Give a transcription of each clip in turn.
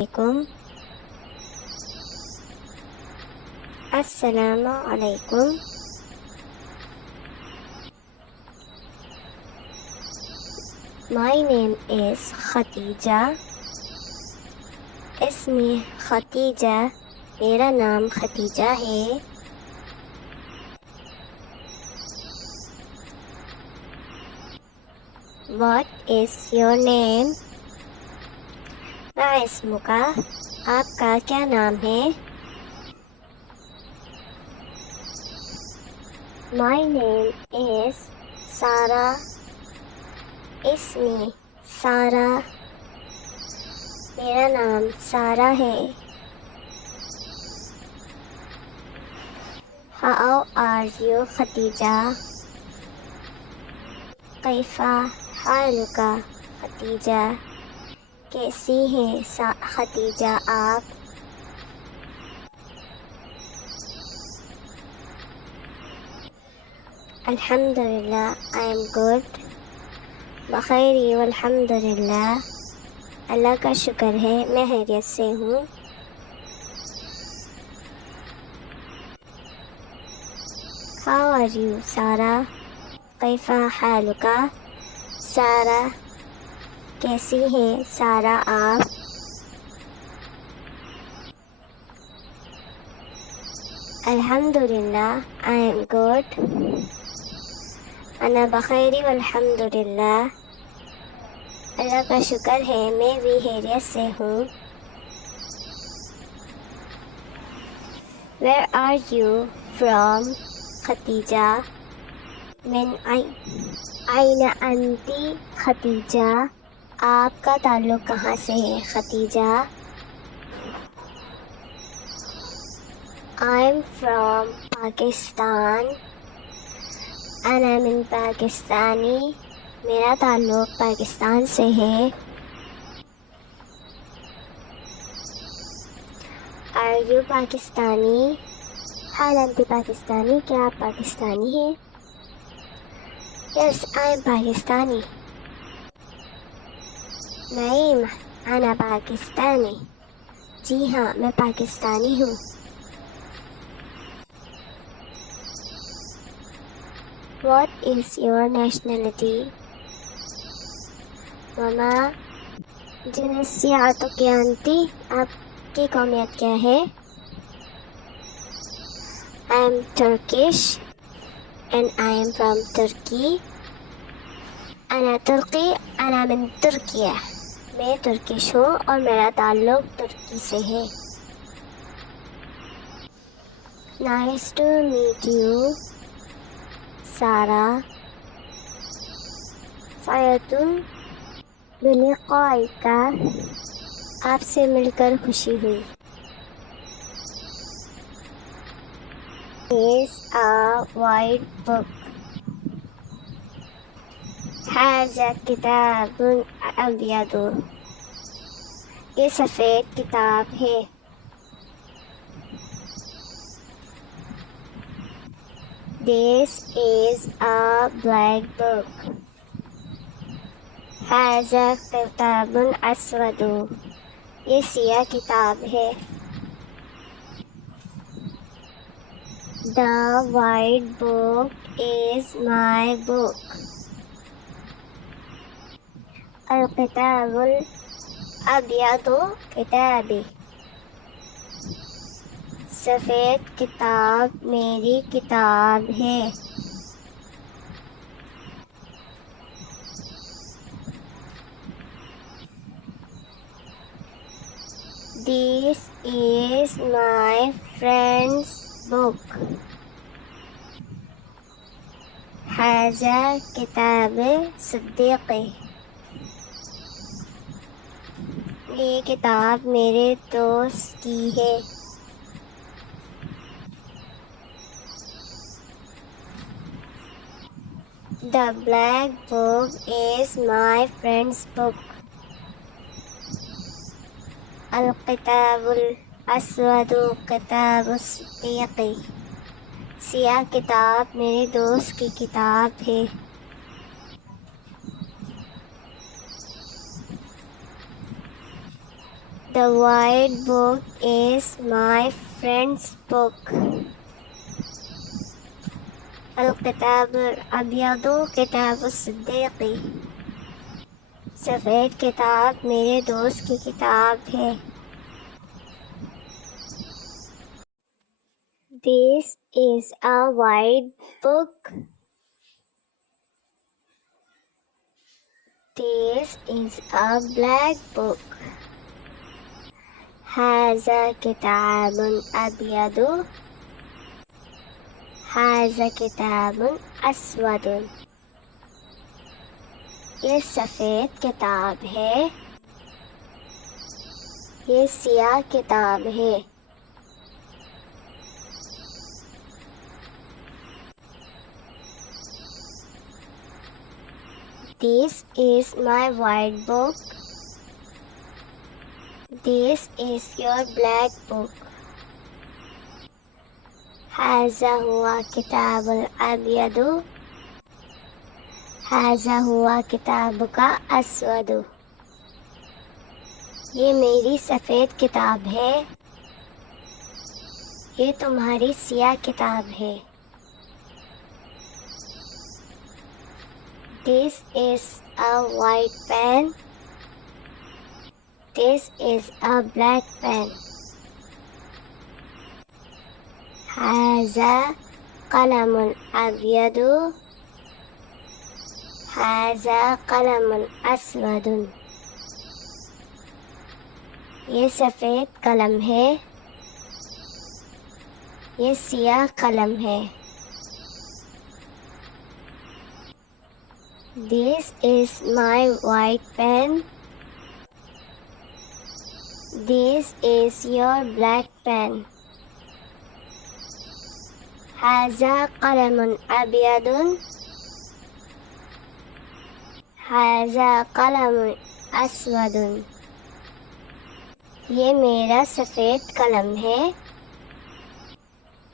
علیکم السلام علیکم. My name is Khatija. اسمی Khatija. میرا نام ختیجہ ہے. What is your name? ما اسمک؟ آپ کا کیا نام ہے؟ My name is Sara. اسمی Sara. میرا نام سارہ ہے. How are you Khatija? کیف حالک ختیجہ؟ کیسی ہیں ختیجہ آپ؟ الحمدللہ I am good. بخیری والحمد للہ. اللہ کا شکر ہے میں خیریت سے ہوں. How are you Sara? کیف حالک؟ سارہ کیسی ہیں سارہ آپ؟ الحمدللہ I am good. انا بخیری والحمد للہ. اللہ کا شکر ہے میں بھی خیریت سے ہوں. Where are you from Khatija? من أين أنت ختیجہ؟ آپ کا تعلق کہاں سے ہے ختیجہ؟ I'm from Pakistan. أنا من پاکستانی. میرا تعلق پاکستان سے ہے. Are you Pakistani? حال انت پاکستانی؟ کیا آپ پاکستانی ہیں؟ Yes, I am Pakistani. نعیم أنا پاکستانی. جی ہاں میں پاکستانی ہوں. What is your nationality? وما جنسیتک انت؟ آپ کی قومیت کیا ہے؟ I am Turkish and I am from Turkey. أنا ترکی. أنا من ترکیہ. میں ترکش ہوں اور میرا تعلق ترکی سے ہے. Nice to meet you Sara. سعیدۃ بلقائک. آپ سے مل کر خوشی ہوئی. Is a white book. هذا کتاب ابیض. یہ سفید کتاب ہے. This is a black book. هذا کتاب اسود. یہ سیاہ کتاب ہے. The white book is my book. الکتاب الابیض کتابی. سفید کتاب میری کتاب ہے. This is my friend's book. هذا کتاب صدیقی. یہ کتاب میرے دوست کی ہے. The black book is my friend's book. الکتاب الاسود کتاب الصدیقی. سیاہ کتاب میرے دوست کی کتاب ہے. The white book is my friend's book. الكتاب الأبيض كتاب الصديق. سفید کتاب میرے دوست کی کتاب ہے. This is a white book. This is a black book. هذا كتاب أبيض. هذا كتاب أسود. یہ سفید کتاب ہے. یہ سیاہ کتاب ہے. This is my white book. This is your black book. هذا هو كتاب الأبيض. هذا هو كتابك أسود. یہ میری سفید کتاب ہے. یہ تمہاری سیاہ کتاب ہے. This is a white pen. This is a black pen. هذا قلم أبيض. هذا قلم أسود. یہ سفید قلم ہے. یہ سیاہ قلم ہے. This is my white pen. This is your black pen. هذا قلم أبيض. هذا قلم أسود. یہ میرا سفید قلم ہے.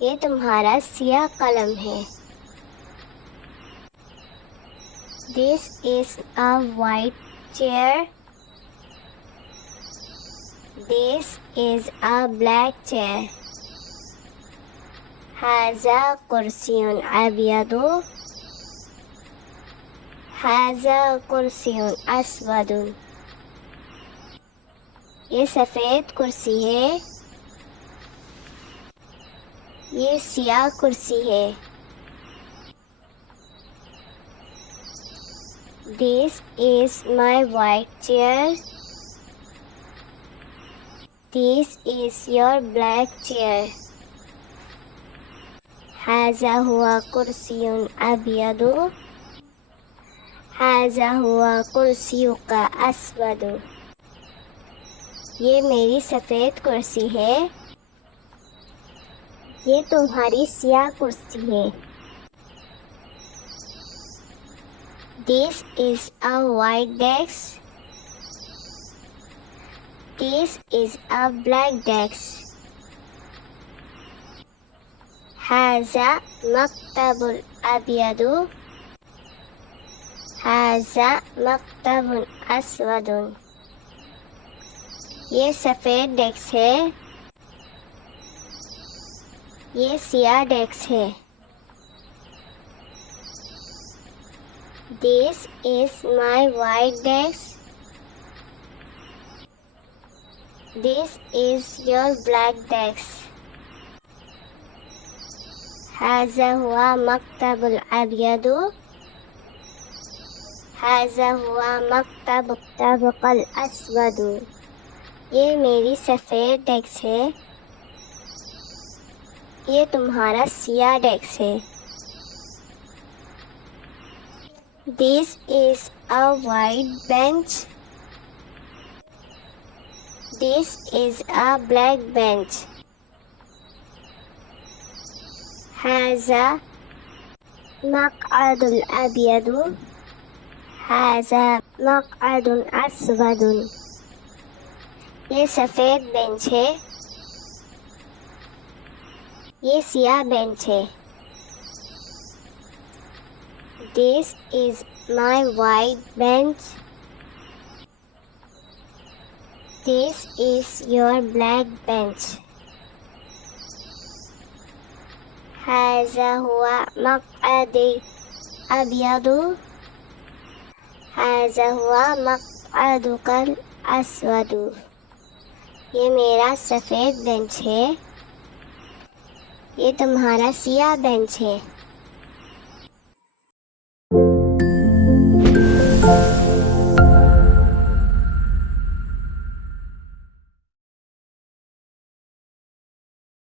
یہ تمہارا سیاہ قلم ہے. This is a white chair. This is a black chair. هذا كرسي أبيض. هذا كرسي أسود. یہ سفید کرسی ہے. یہ سیاہ کرسی ہے. This is my white chair. This is your black chair. هذا هو كرسي أبيض. هذا هو كرسيك أسود. یہ میری سفید کرسی ہے. یہ تمہاری سیاہ کرسی ہے. This is a white desk. This is a black desk. هذا مكتب أبيض. هذا مكتب أسود. یہ سفید ڈیسک ہے. یہ سیاہ ڈیسک ہے. This is my white desk. This is your black desk. هذا هو مكتب الأبيض. هذا هو مكتبك الأسود. یہ میری سفید ڈیسک ہے. یہ تمہارا سیاہ ڈیسک ہے. This is a white bench. This is a black bench. هذا مقعد الأبيض. هذا مقعد أسود. یہ سفید بینچ ہے. یہ سیاہ بینچ ہے. This is my white bench. This is your black bench. هذا هو مقعدي أبيض. هذا هو مقعدك الأسود. یہ میرا سفید بینچ ہے، یہ تمہارا سیاہ بینچ ہے.